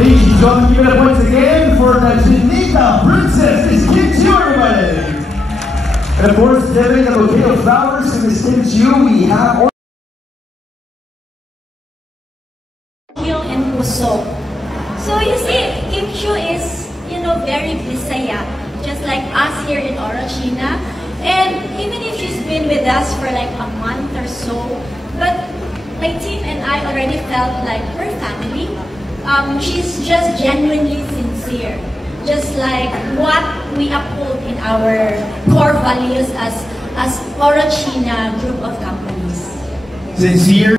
Ladies and gentlemen, give it up once again for the Janita Princess, Miss Kim Chiu, everybody. And of course, giving a bouquet of flowers to Miss Kim Chiu, we have and Puso. So you see, Kim Chiu is, very Bisaya, just like us here in Orochina. And even if she's been with us for like a month or so, but my team and I already felt like we're family. She's just genuinely sincere, just like what we uphold in our core values as Orochina group of companies. sincere.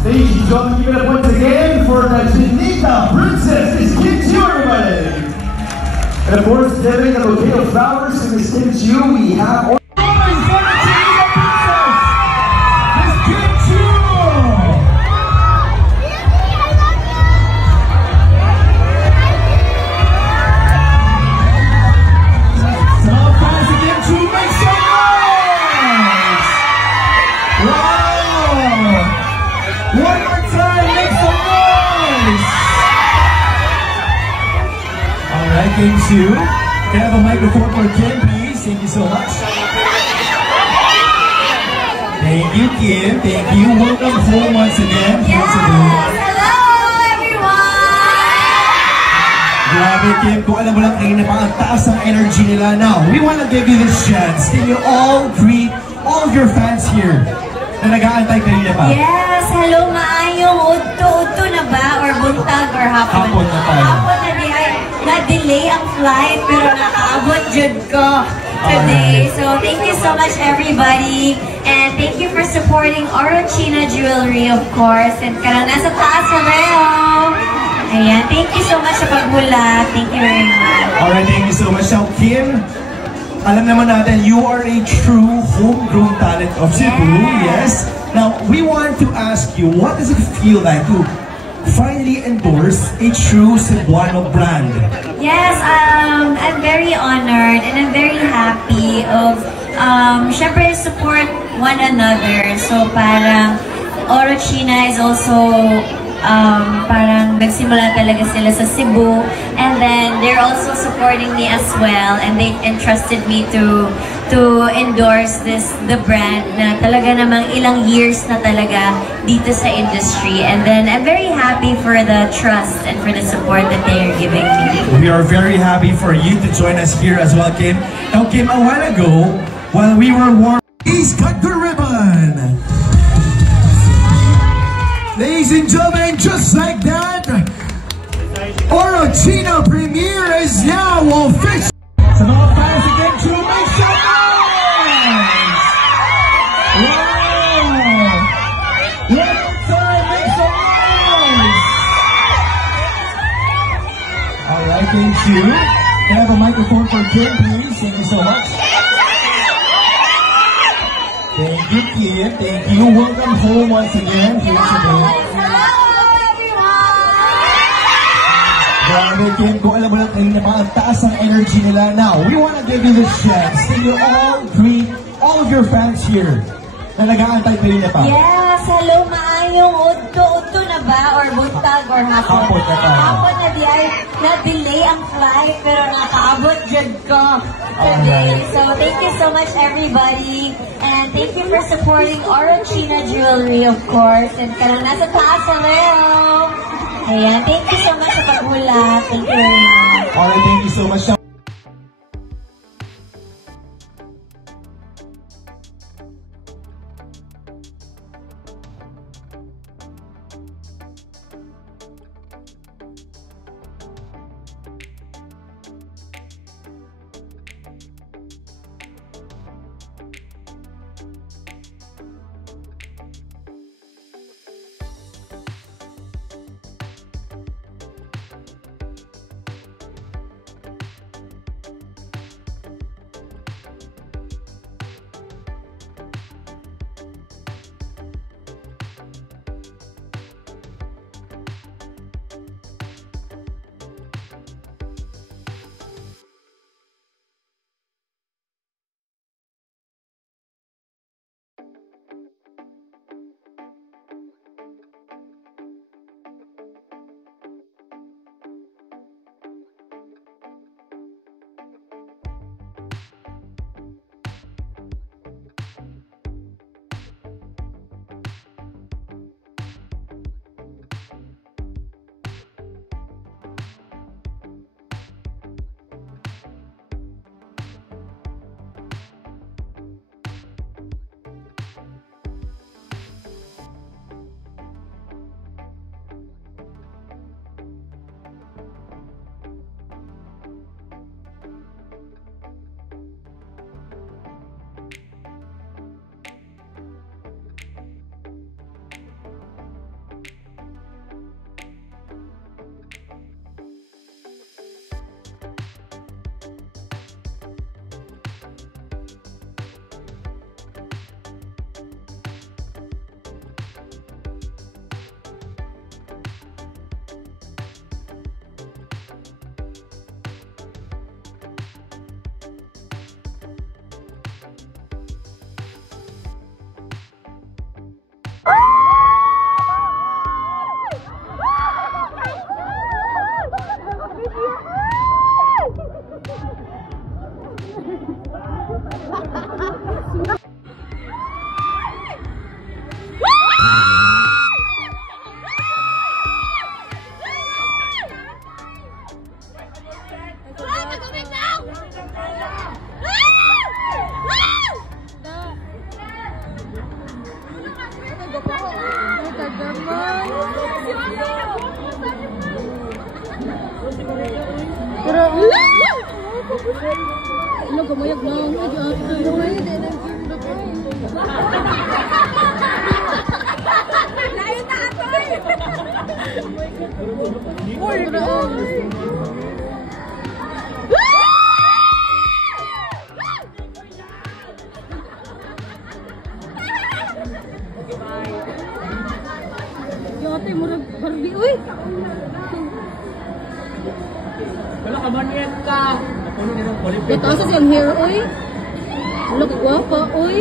Ladies and gentlemen, give it up once again for the Janita Princess, Miss Kim Chiu, everybody. And of course, giving a bouquet of flowers to Miss Kim Chiu, we have one more time, make some noise! Alright, Kim Chiu. Can I have a microphone for Kim, please? Thank you so much. Thank you, Kim. Thank you. Welcome home once again. Yes! Hello, everyone! Grabe, Kim. Kung alam mo lang kanina pa, ang taas ang energy nila. Now, we want to give you this chance. Can you all greet all of your fans here na nag-aantay kanina pa? Yes! Hello, maayong udto na ba? Or buntag or hapon? Hapon na tayo. Hapon na di ay na-delay ang flight pero nakaabot jud ko today. So thank you so much everybody. And thank you for supporting Orochina Jewelry, of course. And karang nasa taas na kayo. Ayan, thank you so much sa pagbula. Thank you very much. Alright, thank you so much. Now, Kim, alam naman natin, you are a true homegrown talent of Cebu, yes? Now, we want to ask you, what does it feel like to finally endorse a true Cebuano brand? Yes, I'm very honored and I'm very happy of, syempre, support one another. So, parang Orochina is also parang nagsimula talaga sila sa Cebu, and then they're also supporting me as well, and they entrusted me to endorse the brand na talaga namang ilang years na talaga dito sa industry. And then I'm very happy for the trust and for the support that they are giving me. We are very happy for you to join us here as well, Kim. Now, Kim, a while ago, while we were warm, please cut the ribbon. Ladies and gentlemen, just like that, Orochina premiere is now official. Sa mga fans again, to make some noise! Wow! One more time, make some noise! Alright, thank you. Can I have a microphone for Kim, please? Thank you so much. Thank you, Kim. Thank you. Welcome home once again. Here today. Grabe, Kim. Kung alam mo lang kanina pa, ang taas ang energy nila. Now, we want to give you this chance. Can you all greet all of your fans here na nag-aantay kanina pa? Yes! Hello, maayong udto na ba? Or buntag or hapon? Hapon na tayo. Hapon na di ay na-delay ang flight pero nakaabot jud ko today. So thank you so much everybody. And thank you for supporting Orochina Jewelry, of course. And karang nasa taas na kayo. Ayan, thank you so much sa pagbula. Thank you very much. Alright, thank you so much. Pero ano gamayag na ang Yote murag Barbie uy. Wala ka man yan ka. Napuno nila ng Ito sa siyang hair uy. Wala ka gwapa uy.